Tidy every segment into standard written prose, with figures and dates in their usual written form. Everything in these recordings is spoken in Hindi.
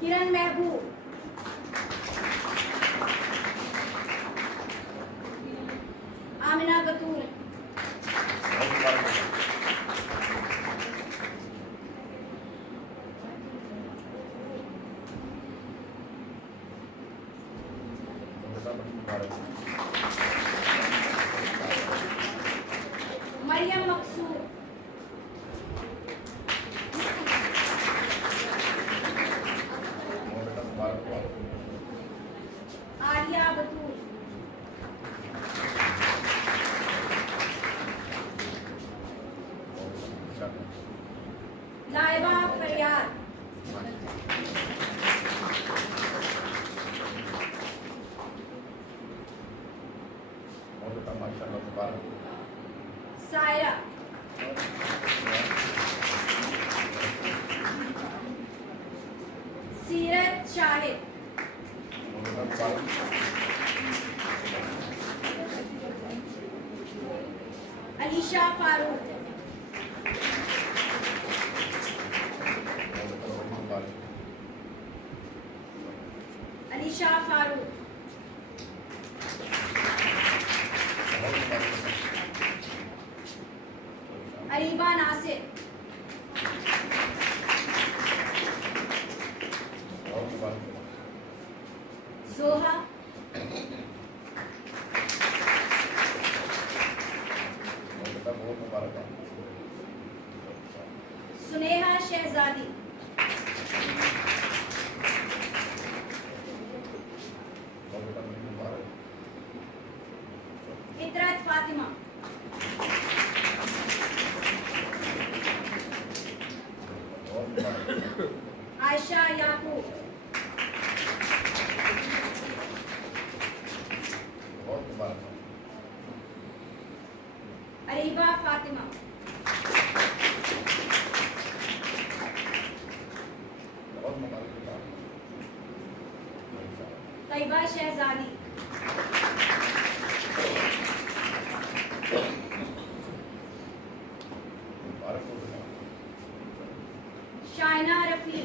किरण महबूब, आमिना बतूल, मरियम मकसूद, आलिया बतूल, लाइबा फरियाद, सायरा, सीरत शाहिद, अलीशा फारूक, अलीशा फारूक, अरीबा नासिर, जोहा, सुनेहा शहजादी, इतरत फातिमा, आयशा याकूब, अरीबा फातिमा, तैयबा शहजादी, शाइना रफी,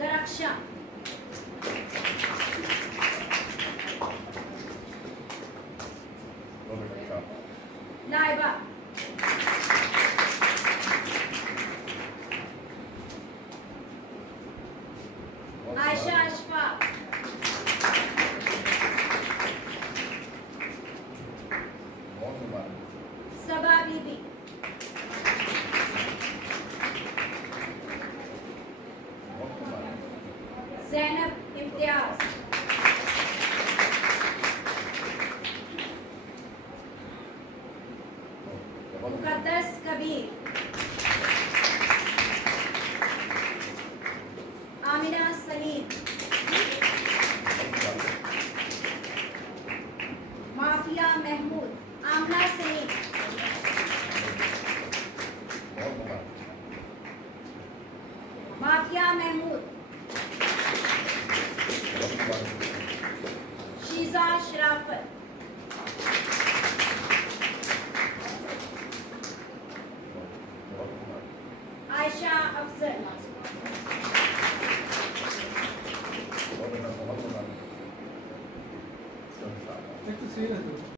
दरक्षा, लाइबा, आयशा अशफाक, सबा बीबी, ज़ैनब इम्तियाज, मुक़द्दस कबीर, आमिना सलीम, माफिया महमूद, आमना सलीम, माफिया महमूद, शीजा शराफत, आयशा अफजल।